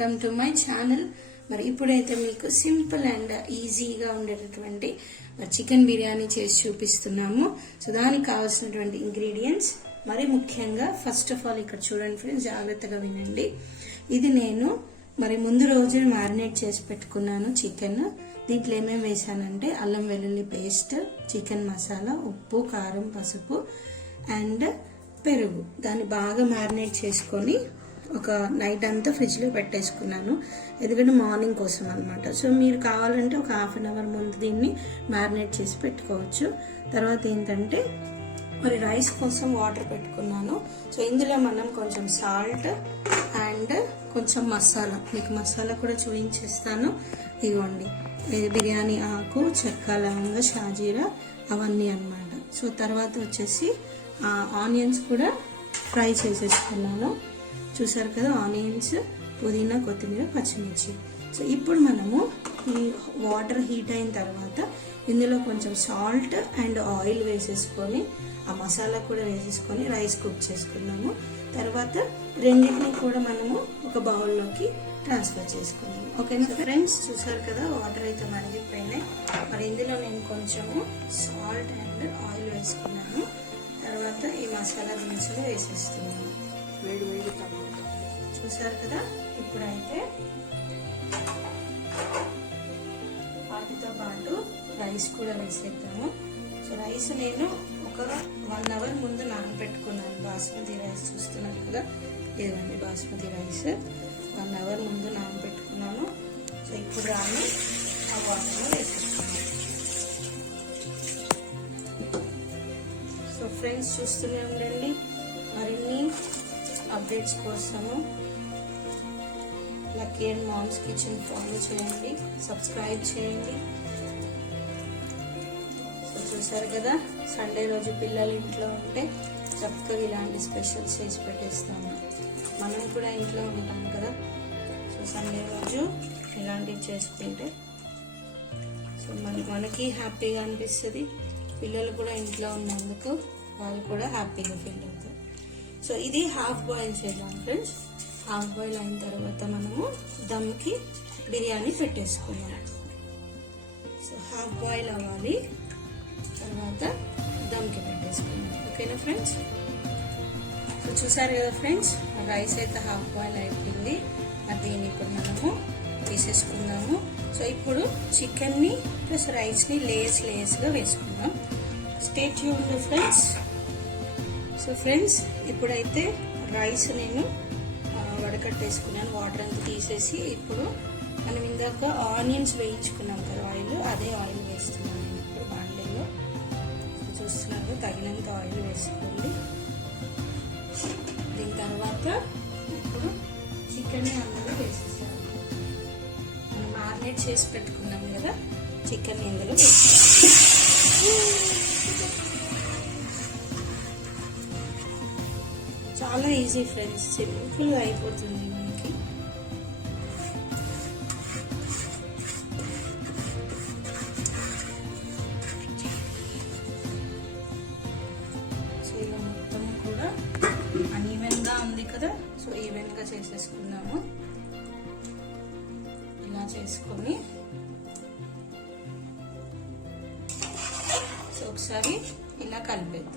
Welcome to my channel. మరి ఇప్పుడైతే మీకు సింపుల్ అండ్ ఈజీగా ఉండేటటువంటి చికెన్ బిర్యానీ చేసి చూపిస్తున్నాము. సో దానికి కావాల్సినటువంటి ఇంగ్రీడియంట్స్ మరి ముఖ్యంగా ఫస్ట్ ఆఫ్ ఆల్ ఇక్కడ చూడండి ఫ్రెండ్స్, జాగ్రత్తగా వినండి. ఇది నేను మరి ముందు రోజు మ్యారినేట్ చేసి పెట్టుకున్నాను చికెన్. దీంట్లో ఏమేమి వేసానంటే అల్లం వెల్లుల్లి పేస్ట్, చికెన్ మసాలా, ఉప్పు, కారం, పసుపు అండ్ పెరుగు. దాన్ని బాగా మ్యారినేట్ చేసుకొని ఒక నైట్ అంతా ఫ్రిడ్జ్లో పెట్టేసుకున్నాను, ఎందుకంటే మార్నింగ్ కోసం అనమాట. సో మీరు కావాలంటే ఒక హాఫ్ అన్ అవర్ ముందు దీన్ని మ్యారినేట్ చేసి పెట్టుకోవచ్చు. తర్వాత ఏంటంటే మరి రైస్ కోసం వాటర్ పెట్టుకున్నాను. సో ఇందులో మనం కొంచెం సాల్ట్ అండ్ కొంచెం మసాలా, మీకు మసాలా కూడా చూపించేస్తాను. ఇవ్వండి, బిర్యానీ ఆకు, చెక్క, లవంగ, షాజీరా అవన్నీ అన్నమాట. సో తర్వాత వచ్చేసి ఆనియన్స్ కూడా ఫ్రై చేసేసుకున్నాను. చూసారు కదా, ఆనియన్స్, పుదీనా, కొత్తిమీర, పచ్చిమిర్చి. సో ఇప్పుడు మనము ఈ వాటర్ హీట్ అయిన తర్వాత ఇందులో కొంచెం సాల్ట్ అండ్ ఆయిల్ వేసేసుకొని ఆ మసాలా కూడా వేసేసుకొని రైస్ కుక్ చేసుకున్నాము. తర్వాత రెండింటిని కూడా మనము ఒక బౌల్లోకి ట్రాన్స్ఫర్ చేసుకున్నాము. ఓకేనా ఫ్రెండ్స్, చూసారు కదా వాటర్ అయితే మరిగిపోయినాయి. మరి ఇందులో నేను కొంచెము సాల్ట్ అండ్ ఆయిల్ వేసుకున్నాను. తర్వాత ఈ మసాలా దినుసులు వేసేస్తున్నాను. వేడి వేడి చూసారు కదా. ఇప్పుడైతే వాటితో పాటు రైస్ కూడా వేసేద్దాము. సో రైస్ నేను ఒక 1 అవర్ ముందు నానబెట్టుకున్నాను. బాస్మతి రైస్ చూస్తున్నారు కదా, ఇదండి బాస్మతి రైస్. 1 అవర్ ముందు నానబెట్టుకున్నాను. సో ఇప్పుడు రాని ఆ వాటర్లో వేసేస్తున్నాను. సో ఫ్రెండ్స్ చూస్తూనే ఉండండి, మరిన్ని అప్డేట్స్ కోసము lucky and mom's kitchen follow చేయండి, సబ్స్క్రైబ్ చేయండి. సో చూసారు కదా, సండే రోజు పిల్లలు ఇంట్లో ఉంటే చక్కగా ఇలాంటి స్పెషల్స్ చేసి పెట్టేస్తాము. మనం కూడా ఇంట్లో ఉంటాం కదా, సో సండే రోజు ఇలాంటివి చేసుకుంటే సో మనకి హ్యాపీగా అనిపిస్తుంది. పిల్లలు కూడా ఇంట్లో ఉన్నందుకు వాళ్ళు కూడా హ్యాపీగా ఫీల్ అవుతారు. సో ఇది హాఫ్ బాయిల్ చేద్దాం ఫ్రెండ్స్. హాఫ్ బాయిల్ అయిన తర్వాత మనము దమ్కి బిర్యానీ పెట్టేసుకున్నాం. సో హాఫ్ బాయిల్ అవ్వాలి, తర్వాత దమ్కి పెట్టేసుకున్నాం. ఓకేనా ఫ్రెండ్స్. సో చూసారు కదా ఫ్రెండ్స్, రైస్ అయితే హాఫ్ బాయిల్ అయిపోయింది. మరి దీన్ని ఇప్పుడు మనము వేసేసుకుందాము. సో ఇప్పుడు చికెన్ని ప్లస్ రైస్ని లేయర్స్గా వేసుకుందాం. Stay tuned friends. So friends ఇప్పుడైతే రైస్ నేను వడకట్టేసుకున్నాను, వాటర్ అంతా తీసేసి. ఇప్పుడు మనం ఇందాక ఆనియన్స్ వేయించుకున్నాం కదా ఆయిల్, అదే ఆయిల్ వేస్తున్నాను నేను ఇప్పుడు బాండీలో. చూస్తున్నారు, తగినంత ఆయిల్ వేసుకోండి. దీని తర్వాత ఇప్పుడు చికెన్ అందులో వేసేసాను. మనం మ్యారినేట్ చేసి పెట్టుకున్నాం కదా చికెన్ ఇందులో వేసేసాను. చాలా ఈజీ ఫ్రెండ్స్, సింపుల్గా అయిపోతుంది మనకి. సో ఇలా మొత్తం కూడా అన్ఈవెన్గా ఉంది కదా, సో ఈవెన్గా చేసేసుకున్నాము. ఇలా చేసుకొని సో ఒకసారి ఇలా కలిపేద్దాం.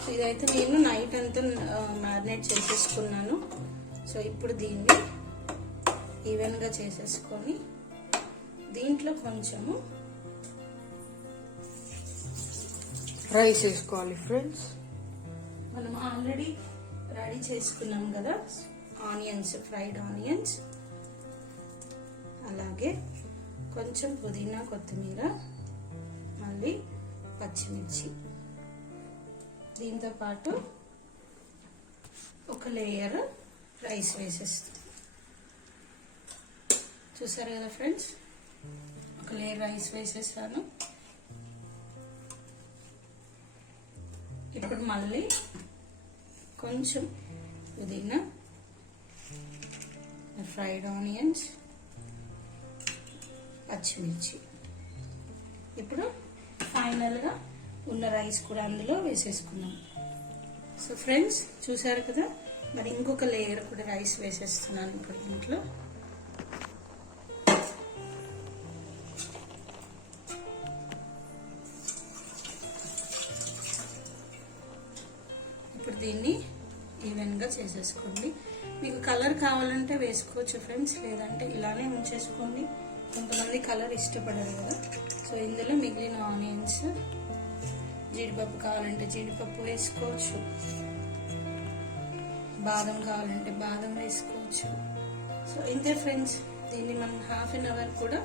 సో ఇదైతే నేను నైట్ అంతా మ్యారినేట్ చేసేసుకున్నాను. సో ఇప్పుడు దీన్ని ఈవెన్గా చేసేసుకొని దీంట్లో కొంచెము రైస్ వేసుకోవాలి ఫ్రెండ్స్. మనం ఆల్రెడీ రెడీ చేసుకున్నాం కదా ఆనియన్స్, ఫ్రైడ్ ఆనియన్స్, అలాగే కొంచెం పుదీనా, కొత్తిమీర, మళ్ళీ పచ్చిమిర్చి. దీంతో పాటు ఒక లేయర్ రైస్ వేసేస్తాం. చూసారు కదా ఫ్రెండ్స్, ఒక లేయర్ రైస్ వేసేసాను. ఇప్పుడు మళ్ళీ కొంచెం పుదీనా, ఫ్రైడ్ ఆనియన్స్, పచ్చిమిర్చి. ఇప్పుడు ఫైనల్గా ఉన్న రైస్ కూడా అందులో వేసేసుకున్నాం. సో ఫ్రెండ్స్ చూసారు కదా, మరి ఇంకొక లేయర్ కూడా రైస్ వేసేస్తున్నాను ఇప్పుడు ఇంట్లో. ఇప్పుడు దీన్ని ఈవెన్గా చేసేసుకోండి. మీకు కలర్ కావాలంటే వేసుకోవచ్చు ఫ్రెండ్స్, లేదంటే ఇలానే ఉంచేసుకోండి. కొంతమంది కలర్ ఇష్టపడరు కదా. సో ఇందులో మిగిలిన ఆనియన్స్, జీడిపప్పు కావాలంటే జీడిపప్పు వేసుకోవచ్చు, బాదం కావాలంటే బాదం వేసుకోవచ్చు. సో ఇంతే ఫ్రెండ్స్, దీన్ని మనం హాఫ్ అన్ అవర్ కూడా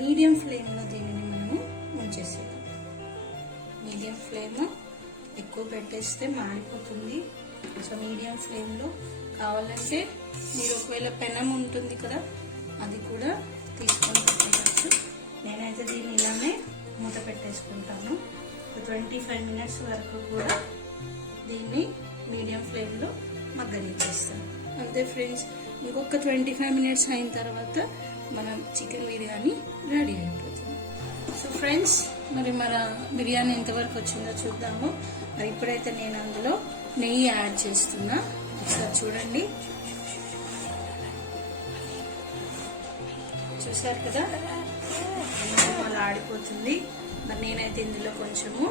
మీడియం ఫ్లేమ్లో దీనిని మనము ఉంచేసేయాలి. మీడియం ఫ్లేమ్, ఎక్కువ పెట్టేస్తే మాడిపోతుంది. సో మీడియం ఫ్లేమ్లో కావాలంటే మీరు ఒకవేళ పెనం ఉంటుంది కదా, అది కూడా తీసుకొని పెట్టేయచ్చు. నేనైతే దీన్ని ఇలానే మూత పెట్టేసుకుంటాను. 25 మినిట్స్ వరకు కూడా దీన్ని మీడియం ఫ్లేమ్లో మగ్గనిచ్చేస్తాను. అంతే ఫ్రెండ్స్, ఇంకొక 25 మినిట్స్ అయిన తర్వాత మనం చికెన్ బిర్యానీ రెడీ అయిపోతుంది. సో ఫ్రెండ్స్, మరి మన బిర్యానీ ఎంతవరకు వచ్చిందో చూద్దాము. మరి ఇప్పుడైతే నేను అందులో నెయ్యి యాడ్ చేస్తున్నా. ఒకసారి చూడండి, చూసారు కదా అలా ఆడిపోతుంది. మరి నేనైతే ఇందులో కొంచెము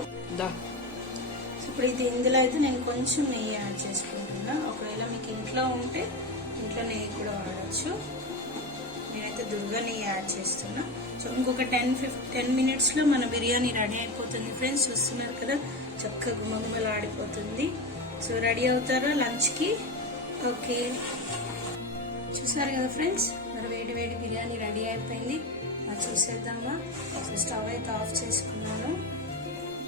ఇప్పుడు ఇందులో అయితే నేను కొంచెం నెయ్యి యాడ్ చేసుకుంటున్నా. ఒకవేళ మీకు ఇంట్లో ఉంటే ఇంట్లో నెయ్యి కూడా వాడచ్చు. నేనైతే దుర్గా నెయ్యి యాడ్ చేస్తున్నా. సో ఇంకొక 10 మినిట్స్లో మన బిర్యానీ రెడీ అయిపోతుంది ఫ్రెండ్స్. చూస్తున్నారు కదా చక్కగా గుమగుమలు ఆడిపోతుంది. సో రెడీ అవుతారా లంచ్కి? ఓకే, చూసారు కదా ఫ్రెండ్స్, మరి వేడి వేడి బిర్యానీ రెడీ అయిపోయింది. మరి చూసేద్దామా? సో స్టవ్ అయితే ఆఫ్ చేసుకున్నాను.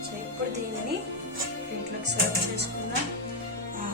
సో ఇప్పుడు దీనిని ప్లేట్లోకి సర్వ్ చేసుకుందాం.